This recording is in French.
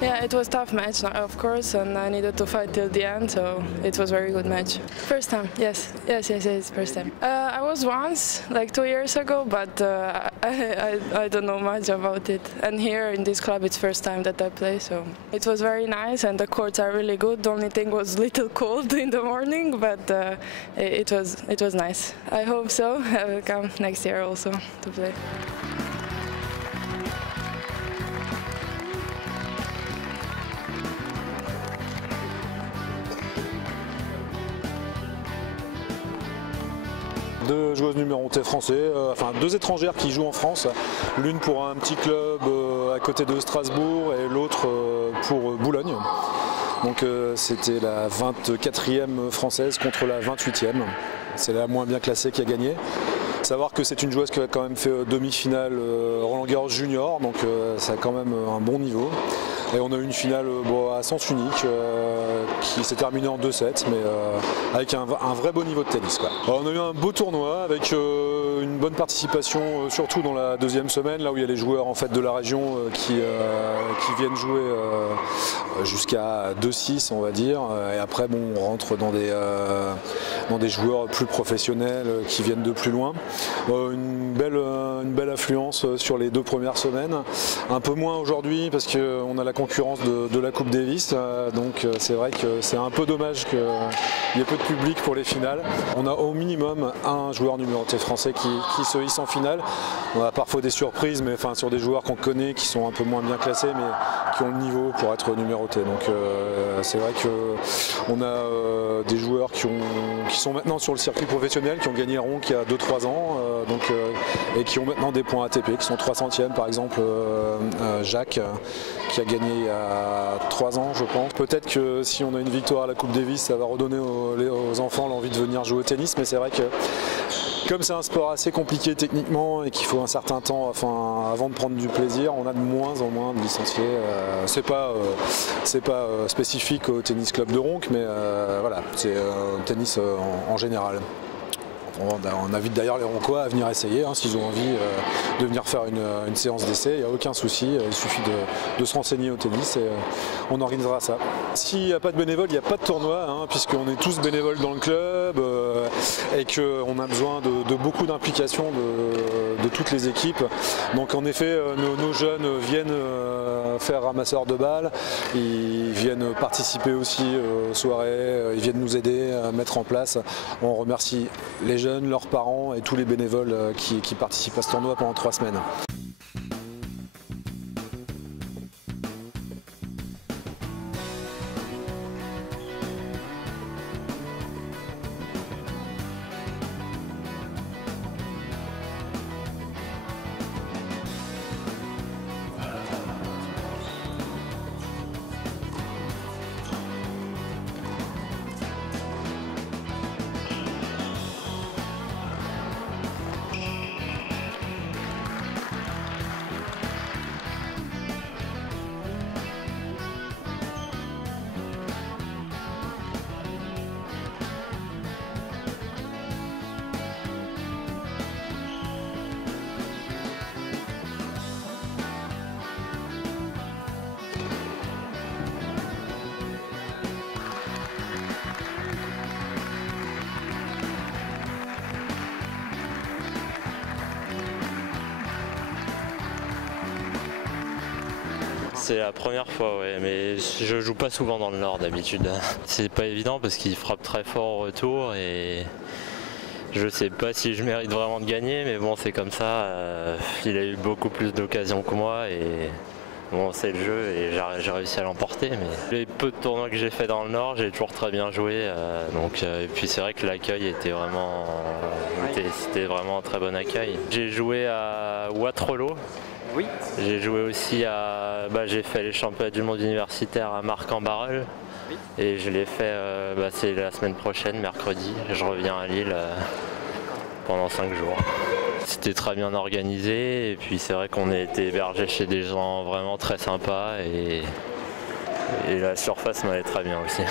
Yeah, it was a tough match, of course, and I needed to fight till the end, so it was a very good match. First time, yes, first time. I was once, like 2 years ago, but I don't know much about it. And here in this club, it's first time that I play, so it was very nice, and the courts are really good. The only thing was a little cold in the morning, but it was nice. I hope so. I will come next year also to play. Deux joueuses numérotées français, enfin deux étrangères qui jouent en France, l'une pour un petit club à côté de Strasbourg et l'autre pour Boulogne. Donc c'était la 24e française contre la 28e. C'est la moins bien classée qui a gagné. Savoir que c'est une joueuse qui a quand même fait demi-finale Roland Garros junior, donc ça a quand même un bon niveau. Et on a eu une finale à sens unique qui s'est terminée en 2-7, mais avec un vrai beau niveau de tennis, quoi. Alors, on a eu un beau tournoi avec une bonne participation, surtout dans la deuxième semaine, là où il y a les joueurs en fait, de la région qui viennent jouer jusqu'à 2-6, on va dire. Et après, bon, on rentre dans des joueurs plus professionnels qui viennent de plus loin. Une belle affluence sur les 2 premières semaines. Un peu moins aujourd'hui parce qu'on a la concurrence de la Coupe Davis, donc c'est vrai que c'est un peu dommage qu'il y ait peu de public pour les finales. On a au minimum un joueur numéroté français qui se hisse en finale. On a parfois des surprises, mais enfin sur des joueurs qu'on connaît qui sont un peu moins bien classés, mais qui ont le niveau pour être numérotés. Donc c'est vrai qu'on a des joueurs qui sont maintenant sur le circuit professionnel, qui ont gagné Ronc il y a 2-3 ans, et qui ont maintenant des points ATP, qui sont 300e par exemple, Jacques qui a gagné il y a 3 ans je pense. Peut-être que si on a une victoire à la Coupe Davis, ça va redonner aux enfants l'envie de venir jouer au tennis, mais c'est vrai que comme c'est un sport assez compliqué techniquement et qu'il faut un certain temps avant de prendre du plaisir, on a de moins en moins de licenciés. C'est pas spécifique au tennis club de Ronc, mais voilà, c'est tennis en général. On invite d'ailleurs les Roncois à venir essayer, s'ils ont envie de venir faire une séance d'essai, il n'y a aucun souci, il suffit de se renseigner au tennis et on organisera ça. S'il n'y a pas de bénévoles, il n'y a pas de tournoi, puisqu'on est tous bénévoles dans le club et qu'on a besoin de beaucoup d'implication de toutes les équipes. Donc en effet, nos jeunes viennent faire ramasseur de balles, ils viennent participer aussi aux soirées, ils viennent nous aider à mettre en place. On remercie les jeunes, leurs parents et tous les bénévoles qui participent à ce tournoi pendant 3 semaines. C'est la première fois, ouais, mais je joue pas souvent dans le Nord d'habitude. C'est pas évident parce qu'il frappe très fort au retour et je sais pas si je mérite vraiment de gagner, mais bon, c'est comme ça. Il a eu beaucoup plus d'occasions que moi et bon, c'est le jeu et j'ai réussi à l'emporter. Mais les peu de tournois que j'ai fait dans le Nord, j'ai toujours très bien joué. Et puis c'est vrai que l'accueil était c'était vraiment un très bon accueil. J'ai joué à Waterloo. Oui. J'ai joué aussi j'ai fait les championnats du monde universitaire à Marc-en-Barœul. Oui. Et je l'ai fait, c'est la semaine prochaine, mercredi. Je reviens à Lille pendant 5 jours. C'était très bien organisé et puis c'est vrai qu'on a été hébergé chez des gens vraiment très sympas et la surface m'allait très bien aussi.